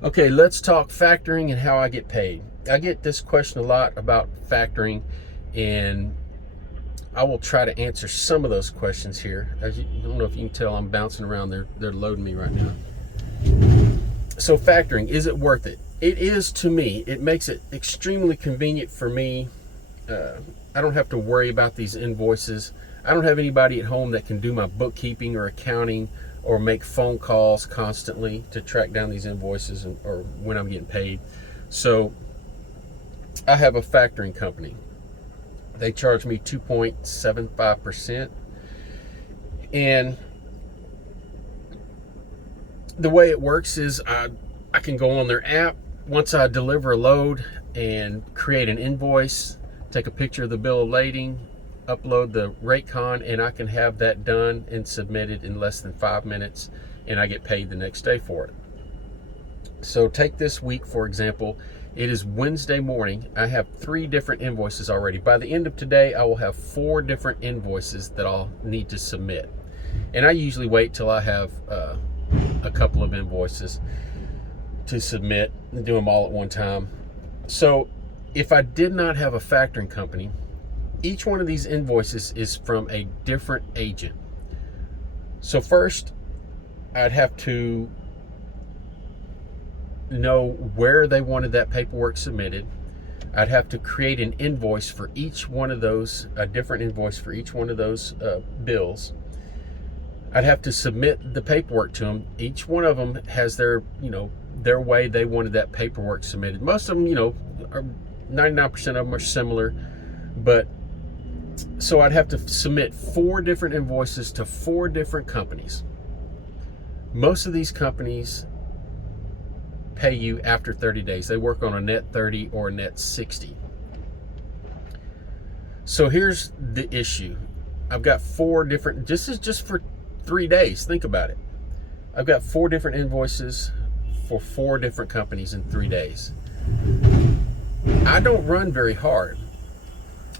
Okay, let's talk factoring and how I get paid. I get this question a lot about factoring, and I will try to answer some of those questions here. I don't know if you can tell, I'm bouncing around. They're loading me right now. So factoring, is it worth it? It is to me. It makes it extremely convenient for me. I don't have to worry about these invoices. I don't have anybody at home that can do my bookkeeping or accounting or make phone calls constantly to track down these invoices or when I'm getting paid. So I have a factoring company. They charge me 2.75%. And the way it works is I can go on their app once I deliver a load and create an invoice, take a picture of the bill of lading, upload the Raycon, and I can have that done and submitted in less than 5 minutes, and I get paid the next day for it. So take this week, for example. It is Wednesday morning. I have 3 different invoices already. By the end of today, I will have 4 different invoices that I'll need to submit. And I usually wait till I have a couple of invoices to submit and do them all at one time. So if I did not have a factoring company, each one of these invoices is from a different agent. So first, I'd have to know where they wanted that paperwork submitted. I'd have to create an invoice for each one of those, a different invoice for each one of those bills. I'd have to submit the paperwork to them. Each one of them has their, their way they wanted that paperwork submitted. Most of them, 99% of them are similar, but so I'd have to submit 4 different invoices to 4 different companies. Most of these companies pay you after 30 days. They work on a net 30 or a net 60. So here's the issue. I've got 4 different, this is just for 3 days. Think about it. I've got 4 different invoices for 4 different companies in 3 days. I don't run very hard.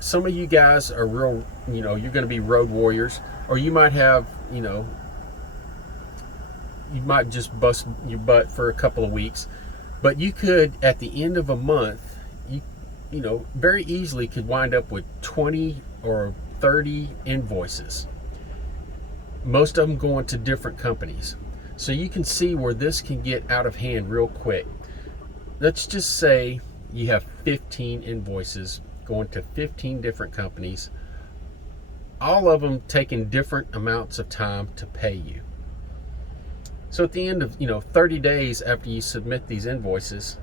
Some of you guys are real, you're going to be road warriors, or you might have, you might just bust your butt for a couple of weeks, but you could, at the end of a month, you very easily could wind up with 20 or 30 invoices, most of them going to different companies. So you can see where this can get out of hand real quick. Let's just say you have 15 invoices going to 15 different companies, all of them taking different amounts of time to pay you. So at the end of 30 days after you submit these invoices,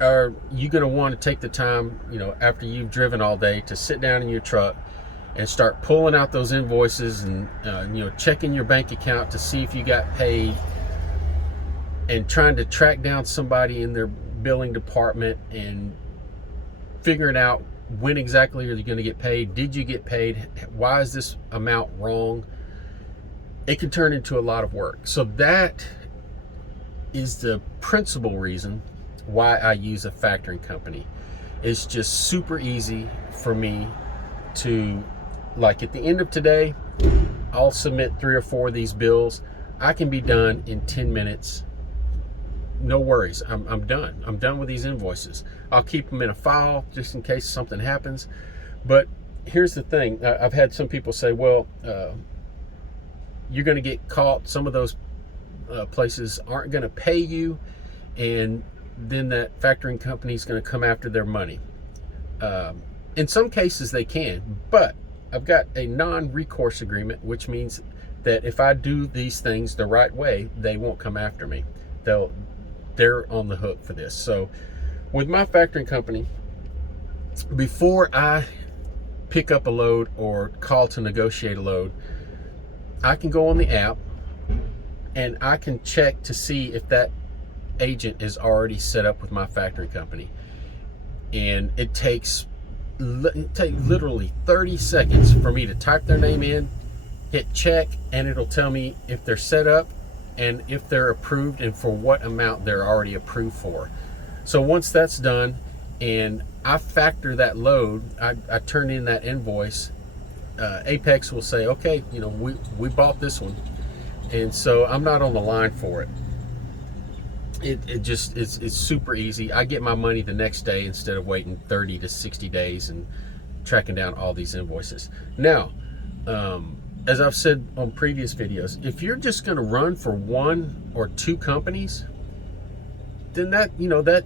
are you going to want to take the time, after you've driven all day, to sit down in your truck and start pulling out those invoices and checking your bank account to see if you got paid, and trying to track down somebody in their billing department and figuring out when exactly are you going to get paid? Did you get paid? Why is this amount wrong? It can turn into a lot of work. So that is the principal reason why I use a factoring company. It's just super easy for me to, like, at the end of today, I'll submit 3 or 4 of these bills. I can be done in 10 minutes. No worries. I'm done. I'm done with these invoices. I'll keep them in a file just in case something happens. But here's the thing. I've had some people say, well, you're going to get caught. Some of those places aren't going to pay you, and then that factoring company is going to come after their money. In some cases they can, but I've got a non-recourse agreement, which means that if I do these things the right way, they won't come after me. They're on the hook for this. So with my factoring company, before I pick up a load or call to negotiate a load, I can go on the app and I can check to see if that agent is already set up with my factoring company. And it takes literally 30 seconds for me to type their name in, hit check, and it'll tell me if they're set up and if they're approved and for what amount they're already approved for. So once that's done and I factor that load, I turn in that invoice, Apex will say, okay, we bought this one, and so I'm not on the line for it. it's super easy. I get my money the next day instead of waiting 30 to 60 days and tracking down all these invoices. Now, as I've said on previous videos, if you're just going to run for one or two companies, then that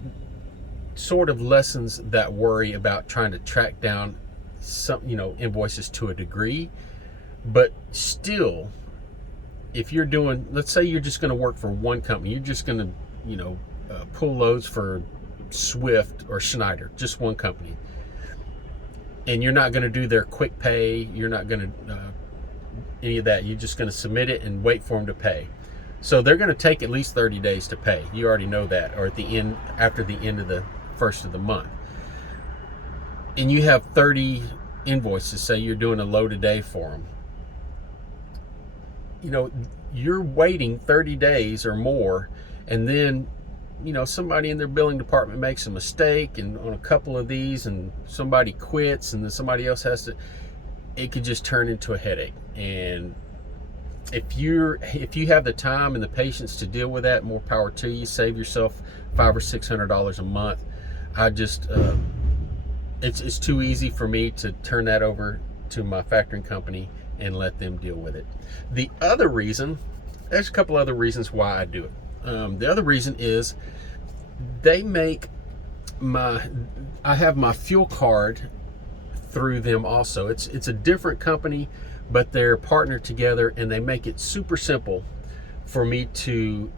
sort of lessens that worry about trying to track down some invoices to a degree. But still, if you're doing, let's say you're just going to work for one company, you're just going to pull loads for Swift or Schneider, just one company, and you're not going to do their quick pay, you're not going to any of that, you're just going to submit it and wait for them to pay. So they're going to take at least 30 days to pay. You already know that, or at the end, after the end of the first of the month. And you have 30 invoices, say you're doing a load a day for them. You're waiting 30 days or more, and then somebody in their billing department makes a mistake and on a couple of these, and somebody quits, and then somebody else has to, it could just turn into a headache. And if you have the time and the patience to deal with that, more power to you. Save yourself $500 or $600 a month. I just it's too easy for me to turn that over to my factoring company and let them deal with it. The other reason, there's a couple other reasons why I do it. The other reason is they make I have my fuel card through them also. It's a different company, but they're partnered together, and they make it super simple for me to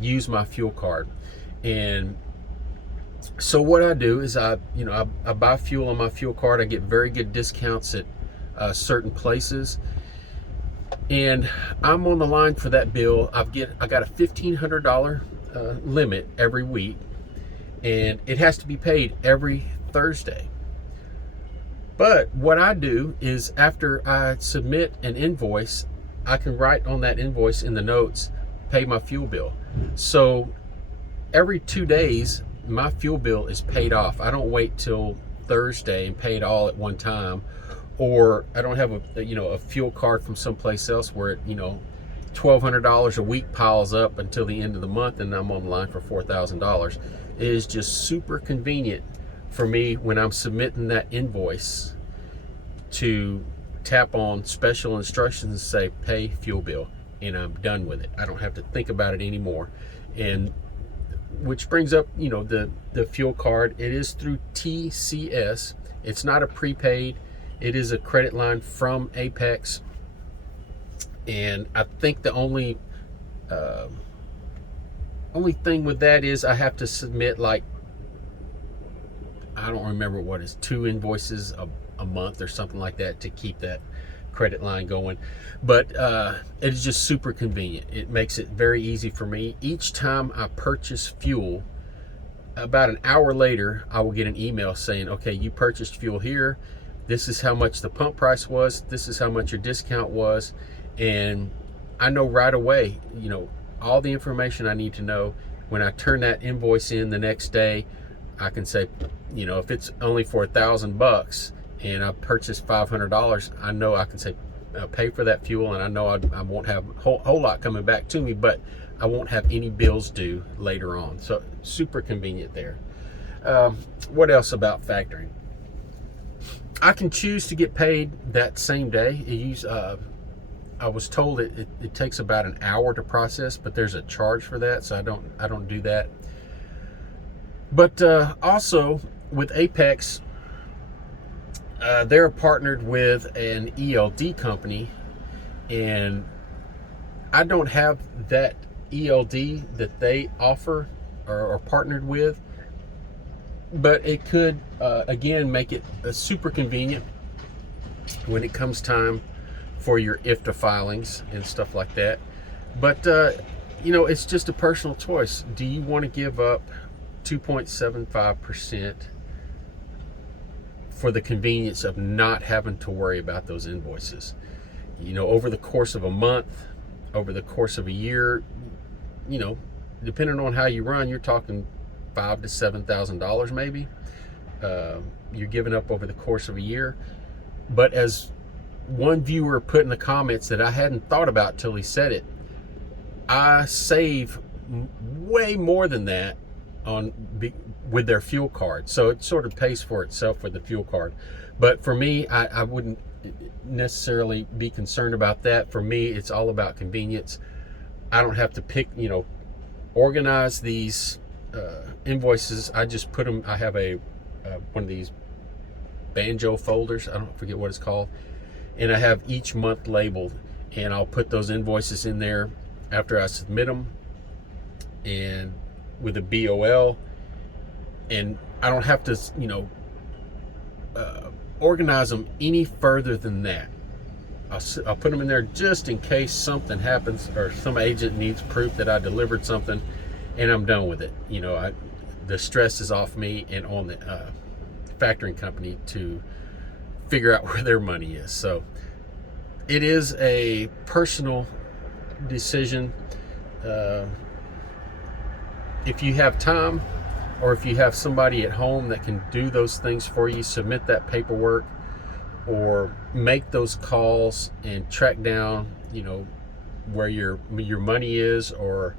use my fuel card. And so what I do is I buy fuel on my fuel card. I get very good discounts at certain places, and I'm on the line for that bill. I got a $1,500 limit every week, and it has to be paid every Thursday. But what I do is, after I submit an invoice, I can write on that invoice in the notes, pay my fuel bill. So every 2 days, my fuel bill is paid off. I don't wait till Thursday and pay it all at one time, or I don't have a fuel card from someplace else where $1,200 a week piles up until the end of the month, and I'm on the line for $4,000. It is just super convenient for me when I'm submitting that invoice to tap on special instructions and say pay fuel bill, and I'm done with it. I don't have to think about it anymore. And which brings up the fuel card. It is through TCS. It's not a prepaid. It is a credit line from Apex. And I think the only thing with that is I have to submit, like, I don't remember what is 2 invoices a month or something like that to keep that credit line going. But it is just super convenient. It makes it very easy for me. Each time I purchase fuel, about an hour later, I will get an email saying, okay, you purchased fuel here. This is how much the pump price was. This is how much your discount was. And I know right away, all the information I need to know. When I turn that invoice in the next day, I can say, if it's only for $1,000 and I purchased $500, I know I can say pay for that fuel, and I know I won't have a whole lot coming back to me, but I won't have any bills due later on. So super convenient there. What else about factoring? I can choose to get paid that same day. I was told it takes about an hour to process, but there's a charge for that, so I don't do that. But also with Apex, they're partnered with an ELD company, and I don't have that ELD that they offer or are partnered with, but it could again make it super convenient when it comes time for your IFTA filings and stuff like that. But it's just a personal choice. Do you want to give up 2.75% for the convenience of not having to worry about those invoices? Over the course of a month, over the course of a year, depending on how you run, you're talking $5,000 to $7,000 maybe. You're giving up over the course of a year. But as one viewer put in the comments that I hadn't thought about till he said it, I save way more than that with their fuel card. So it sort of pays for itself with the fuel card. But for me, I wouldn't necessarily be concerned about that. For me, it's all about convenience. I don't have to organize these invoices. I just put them. I have one of these banjo folders. I don't forget what it's called, and I have each month labeled, and I'll put those invoices in there after I submit them, and with a BOL, and I don't have to organize them any further than that. I'll put them in there just in case something happens or some agent needs proof that I delivered something, and I'm done with it. The stress is off me and on the factoring company to figure out where their money is. So it is a personal decision. If you have time, or if you have somebody at home that can do those things for you, submit that paperwork or make those calls and track down, where your money is, or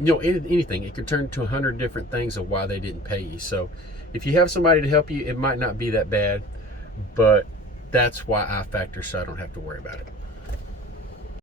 anything. It could turn to 100 different things of why they didn't pay you. So if you have somebody to help you, it might not be that bad, but that's why I factor, so I don't have to worry about it.